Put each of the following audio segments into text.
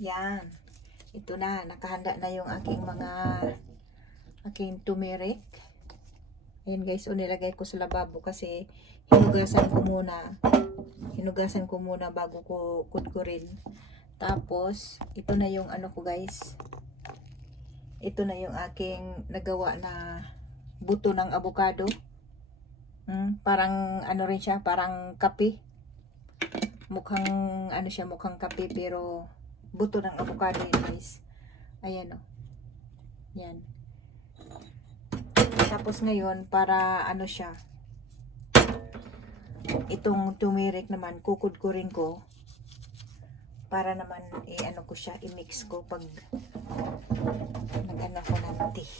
Yan. Ito na. Nakahanda na yung aking turmeric. Ayan guys. O nilagay ko sa lababo kasi hinugasan ko muna. Hinugasan ko muna bago ko kudkurin. Tapos, ito na yung ano ko guys. Ito na yung aking nagawa na buto ng avocado. Parang ano rin siya, parang kape. Mukhang ano siya, mukhang kape pero buto ng avocado yun guys. Ayan o. Yan. Tapos ngayon, para ano siya, itong turmeric naman, kukudkurin ko. Para naman, ano ko siya, i-mix ko pag nag-ano ko ng tea.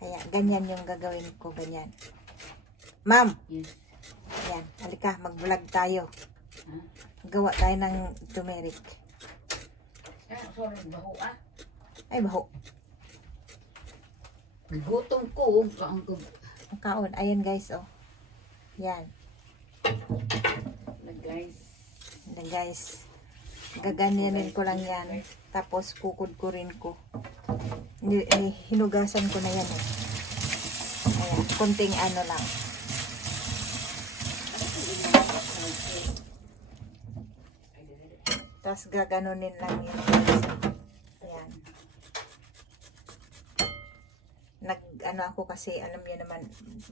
Kaya, ganyan yung gagawin ko, ganyan. Ma'am! Yes. Yan, halika, mag-vlog tayo. Huh? Gawa tayo ng turmeric. Sorry, baho ah. Ay, baho. Gutom ko. Ang Ang kaon. Ayan guys, oh. Yan. guys. Yan guys. Gaganyanin ko lang yan. Tapos kukudkurin ko. Hinugasan ko na yan eh. Ayan, konting ano lang. Tapos gaganunin lang yan. Ayan. Ano ako kasi, alam niyo naman,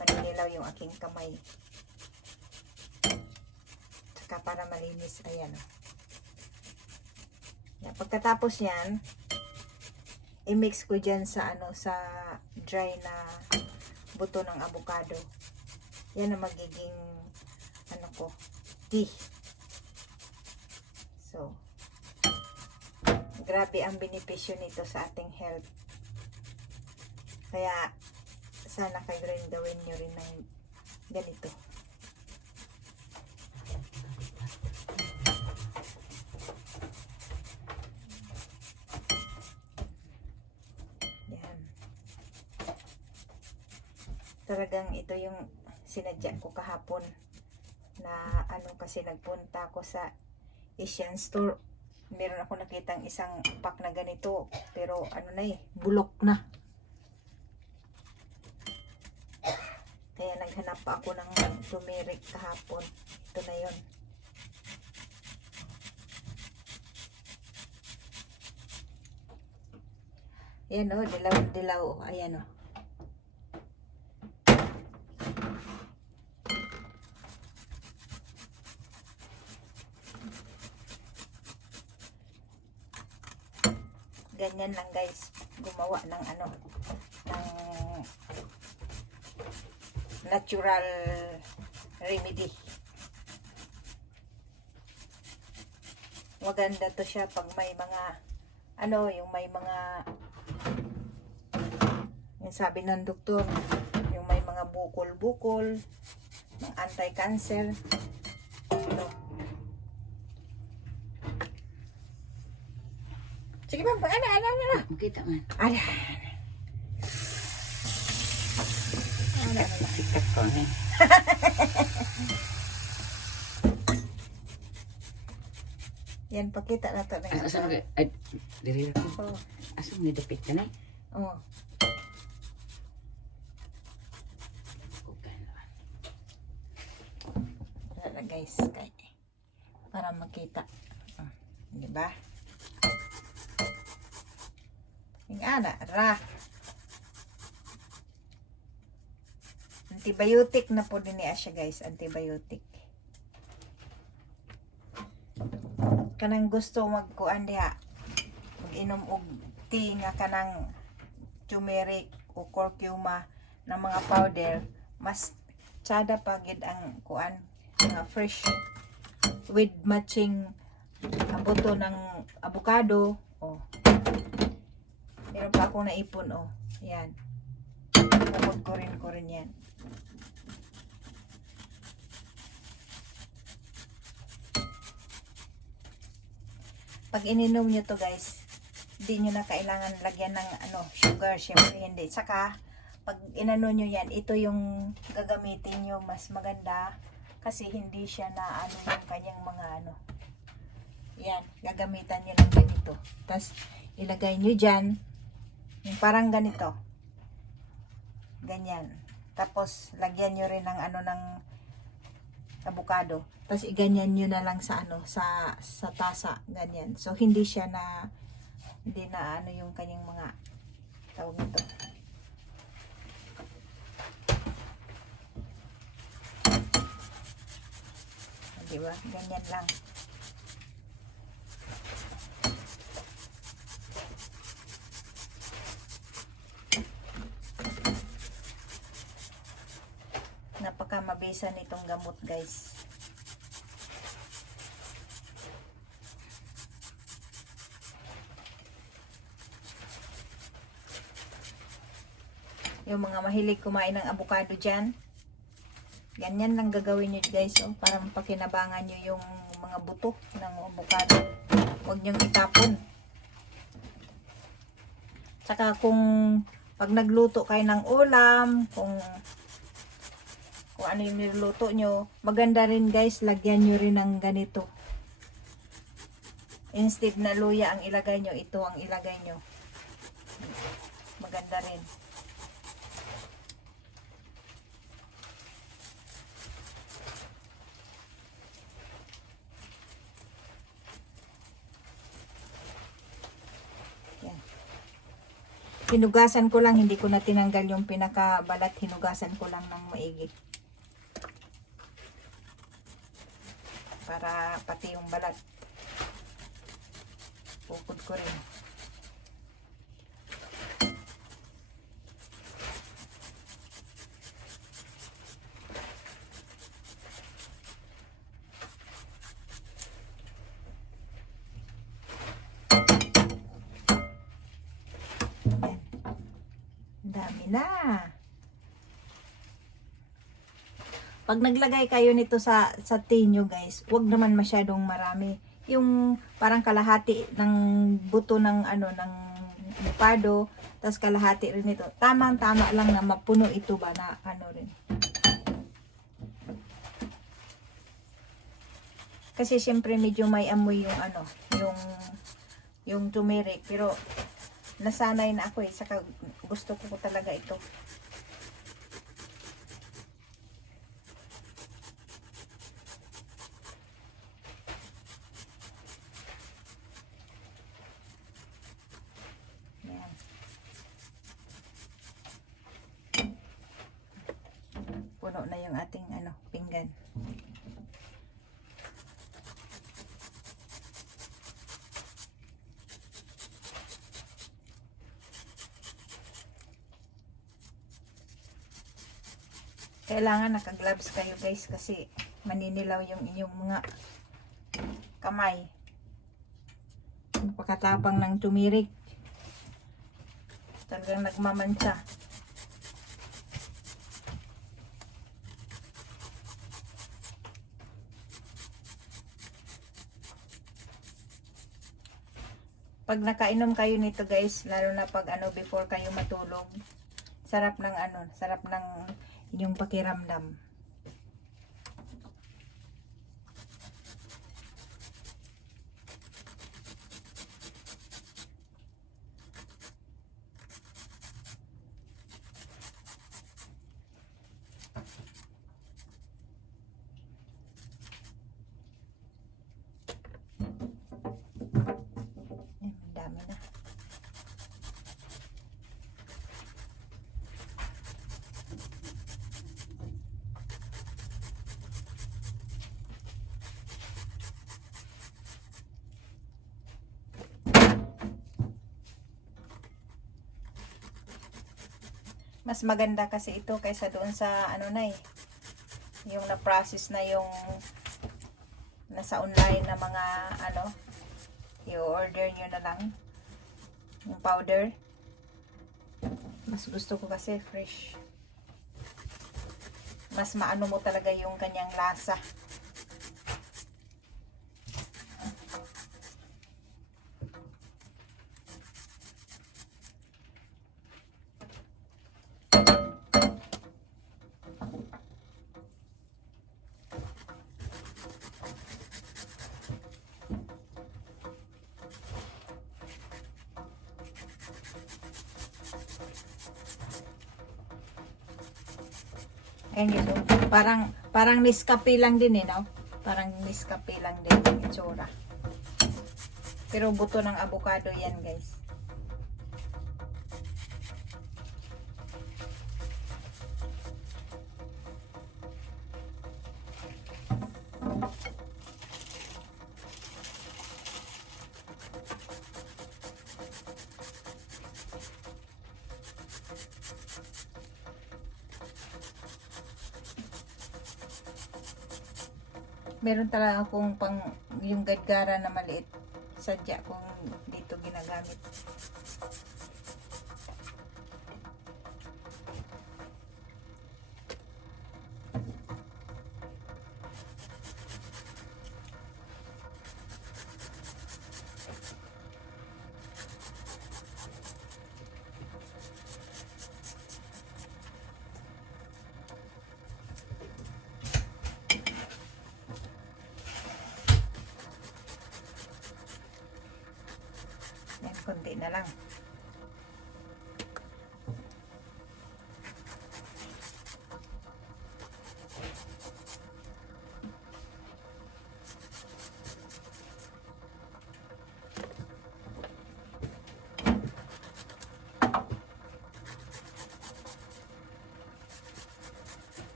maninilaw yung aking kamay. Saka para malinis, ayan o. Yan. Pagkatapos yan, i-mix ko dyan sa ano, sa dry na buto ng avocado. Yan ang magiging ano ko, tea. So, grabe ang benepisyo nito sa ating health. Kaya, sana kayo rin gawin nyo rin ng ganito. Yan. Talagang ito yung sinadya ko kahapon na ano kasi nagpunta ako sa Asian store. Meron ako nakitang isang pack na ganito pero ano na bulok na. Kaya naghanap pa ako ng turmeric kahapon. Ito na yun. Ayan o, dilaw-dilaw. Ayan o. Ganyan lang guys. Gumawa ng ano, ng natural remedy. Maganda to siya pag may mga ano, yung may mga yung sabi ng doktor, yung may mga bukol-bukol, ng anti-cancer. Ito. Sige ba, ano. Makita man. Ano. Sikat ko eh. Yan, pakita na to. Asa mo ay diri ko. Oh. Asa mo dapit ka na? Oh. Wala guys, kay para makita. Di ba? Yung ana, ra. Antibiotic na po din niya siya guys, antibiotic. Kanang gusto magkuan diha, mag-inom og tea nga kanang turmeric o curcuma na mga powder, mas tsada pa gid ang kuan, nga fresh with matching ang buto ng avocado. Oh. Meron pa akong naipon, oh. Yan. Kapag ko rin yan. Pag ininom nyo to guys, hindi nyo na kailangan lagyan ng ano, sugar. Syempre hindi. Saka, pag inano nyo yan, ito yung gagamitin nyo mas maganda. Kasi hindi siya na ano yung kanyang mga ano. Yan, gagamitan nyo lang ganito. Tapos, ilagay nyo dyan. Yung parang ganito. Ganyan. Tapos, lagyan nyo rin ng ano ng avocado. Tapos, iganyan nyo na lang sa ano, sa tasa. Ganyan. So, hindi na ano yung kanyang mga tawag nito. Diba? Ganyan lang. Napaka mabisa nitong gamot, guys. Yung mga mahilig kumain ng avocado dyan, ganyan lang gagawin nyo, guys, oh, para mapakinabangan nyo yung mga buto ng avocado. Huwag nyong itapon. Tsaka kung pag nagluto kayo ng ulam, kung ano yung niluluto nyo, maganda rin, guys, lagyan nyo rin ng ganito. Instead na luya ang ilagay nyo, ito ang ilagay nyo. Maganda rin. Yan. Hinugasan ko lang, hindi ko na tinanggal yung pinakabalat, hinugasan ko lang ng maigi. Para pati yung balat. Pukod ko rin. Yan. Dami na. Pag naglagay kayo nito sa tea nyo, guys, wag naman masyadong marami. Yung parang kalahati ng buto ng ano ng avocado, tas kalahati rin ito. Tamang-tama lang na mapuno ito ba na ano rin. Kasi syempre medyo may amoy yung ano, yung turmeric, pero nasanay na ako eh, saka gusto ko talaga ito. Puno na yung ating ano, pinggan. Kailangan naka-gloves kayo, guys, kasi maninilaw yung inyong mga kamay. Pagkatapang ng turmeric, talagang nagmamantsa. Pag nakainom kayo nito, guys, lalo na pag ano before kayo matulog, sarap ng ano, sarap ng inyong pakiramdam. Dami na. Mas maganda kasi ito kaysa doon sa ano na eh. Yung na-process na yung nasa online na mga ano, i-order nyo na lang yung powder. Mas gusto ko kasi fresh. Mas maano mo talaga yung kanyang lasa. Ayan guys, oh. Parang Nescafe lang din no? Parang Nescafe lang din yung itsura. Pero buto ng avocado yan guys. Meron talaga akong pang yung gadgara na maliit. Sadya kung dito ginagamit. Yan, konti na lang.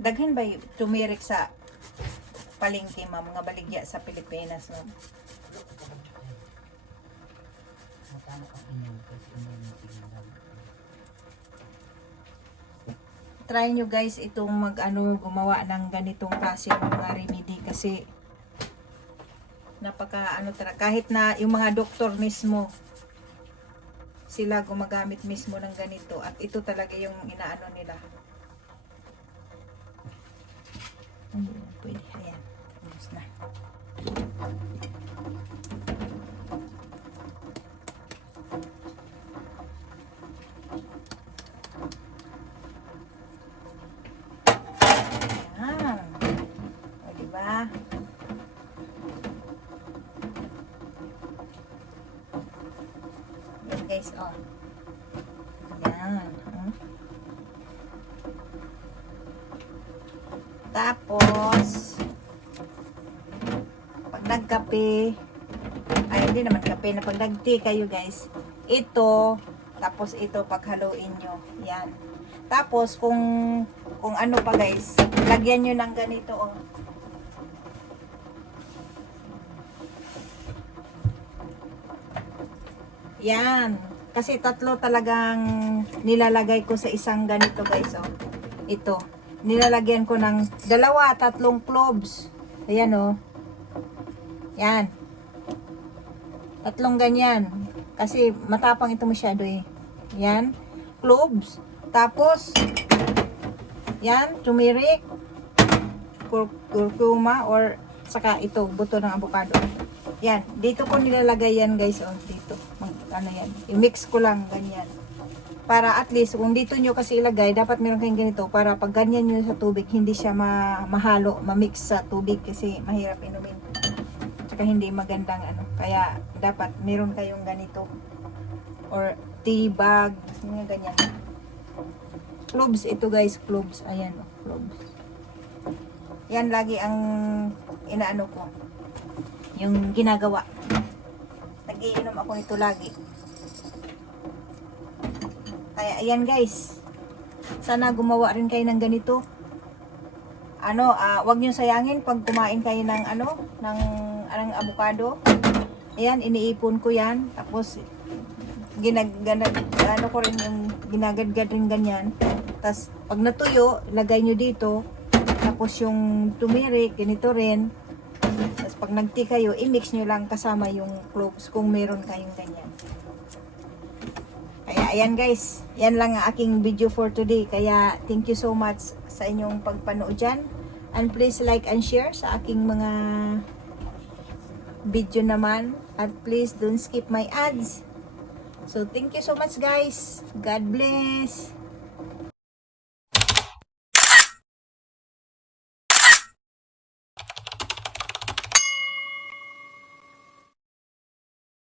Daghan ba yung tumirik sa palengke, ma'am, mga baligya sa Pilipinas, ma'am? Try nyo guys itong gumawa ng ganitong klase ng mga remedy kasi napaka talaga, kahit na yung mga doktor mismo sila gumagamit mismo ng ganito at ito talaga yung inaano nila. Pwede, ayan. Tapos na. Ayan. O, diba? Yan guys, o. Ayan. Tapos, pag nagkape, ay hindi naman kape na pag nagti kayo guys, ito, tapos ito paghaluin nyo. Yan. Tapos, kung ano pa guys, lagyan nyo ng ganito, oh. Yan. Kasi tatlo talagang nilalagay ko sa isang ganito guys, oh. Ito. Nilalagyan ko ng 2-3 cloves. Ayan o. Yan. 3 ganyan. Kasi matapang ito masyado eh. Yan. Cloves. Tapos, yan. Turmeric. Curcuma. Or saka ito. Buto ng avocado. Yan. Dito ko nilalagay yan guys. O, dito. Ano yan. I-mix ko lang. Ganyan. Para at least, kung dito nyo kasi ilagay, dapat meron kayong ganito. Para pag ganyan nyo sa tubig, hindi siya mahalo, mamix sa tubig. Kasi mahirap inumin. Tsaka hindi magandang ano. Kaya, dapat meron kayong ganito. Or tea bag. Mga ganyan. Cloves ito guys, cloves. Ayan o, cloves. Yan lagi ang inaano ko. Yung ginagawa. Nag-iinom ako nito lagi. Kaya ayan guys. Sana gumawa rin kayo ng ganito. Wag niyo sayangin pag kumain kayo ng ng avocado. Ayan, iniipon ko 'yan. Tapos ko rin yung ginagadgad rin ganyan. Tapos pag natuyo, lagay niyo dito. Tapos yung turmeric, ganito rin. Tapos pag nagti kayo, i-mix niyo lang kasama yung cloves kung meron kayong ganyan. Kaya ayan guys, yan lang ang aking video for today. Kaya thank you so much sa inyong pagpanood dyan. And please like and share sa aking mga video naman. At please don't skip my ads. So thank you so much guys. God bless.